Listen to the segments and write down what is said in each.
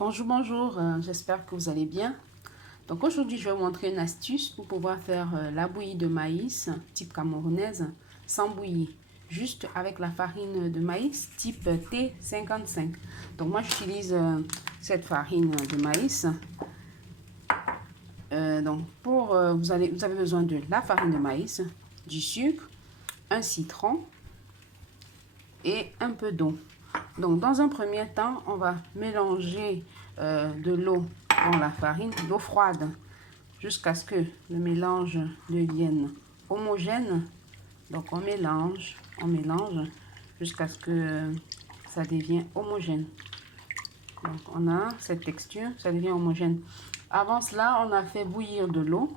Bonjour, bonjour, j'espère que vous allez bien. Donc aujourd'hui, je vais vous montrer une astuce pour pouvoir faire la bouillie de maïs type camerounaise sans bouillie, juste avec la farine de maïs type T55. Donc moi, j'utilise cette farine de maïs. Vous avez besoin de la farine de maïs, du sucre, un citron et un peu d'eau. Donc, dans un premier temps, on va mélanger de l'eau dans la farine, l'eau froide, jusqu'à ce que le mélange devienne homogène. Donc, on mélange jusqu'à ce que ça devienne homogène. Donc, on a cette texture, ça devient homogène. Avant cela, on a fait bouillir de l'eau,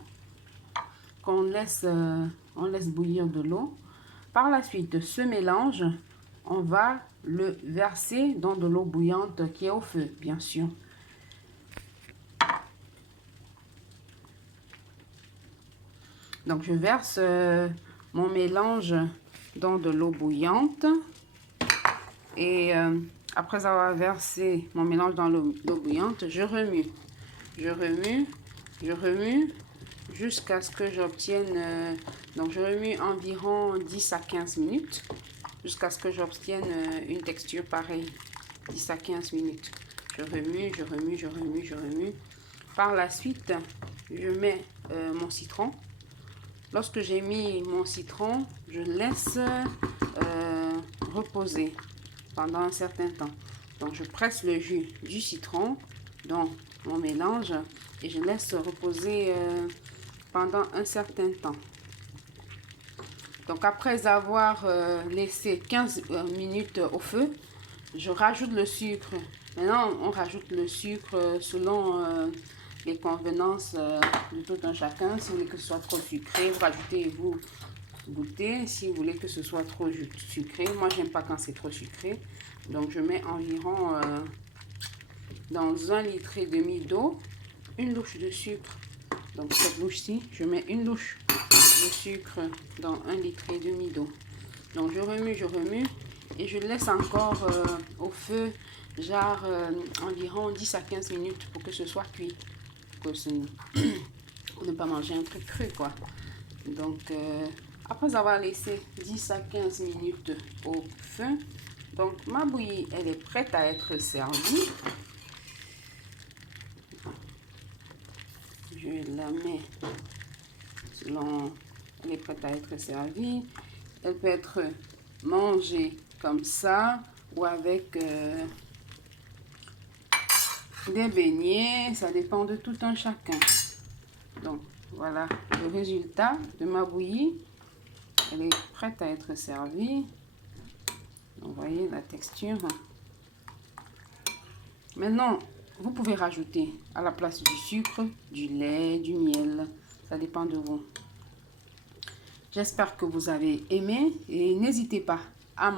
qu'on laisse, on laisse bouillir de l'eau. Par la suite, ce mélange, on va le verser dans de l'eau bouillante qui est au feu, bien sûr. Donc, je verse mon mélange dans de l'eau bouillante. Et après avoir versé mon mélange dans l'eau bouillante, je remue. Je remue jusqu'à ce que j'obtienne... donc, je remue environ 10 à 15 minutes. Jusqu'à ce que j'obtienne une texture pareille, 10 à 15 minutes. Je remue. Par la suite, je mets mon citron. Lorsque j'ai mis mon citron, je laisse reposer pendant un certain temps. Donc, je presse le jus du citron dans mon mélange et je laisse reposer pendant un certain temps. Donc, après avoir laissé 15 minutes au feu, je rajoute le sucre. Maintenant, on rajoute le sucre selon les convenances de tout un chacun. Si vous voulez que ce soit trop sucré, vous rajoutez, vous goûtez. Si vous voulez que ce soit trop sucré, moi, j'aime pas quand c'est trop sucré. Donc, je mets environ dans 1,5 litre d'eau, une louche de sucre. Donc, cette louche-ci, je mets une louche de sucre dans 1,5 litre d'eau. Donc, je remue et je laisse encore au feu, genre environ 10 à 15 minutes pour que ce soit cuit. Pour ne pas manger un truc cru, quoi. Donc, après avoir laissé 10 à 15 minutes au feu, donc ma bouillie, elle est prête à être servie. Je la mets selon... Elle est prête à être servie. Elle peut être mangée comme ça ou avec des beignets. Ça dépend de tout un chacun. Donc, voilà le résultat de ma bouillie. Elle est prête à être servie. Vous voyez la texture. Maintenant, vous pouvez rajouter à la place du sucre, du lait, du miel. Ça dépend de vous. J'espère que vous avez aimé et n'hésitez pas à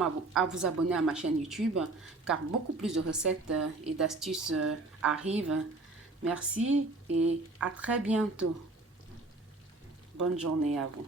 vous abonner à ma chaîne YouTube car beaucoup plus de recettes et d'astuces arrivent. Merci et à très bientôt. Bonne journée à vous.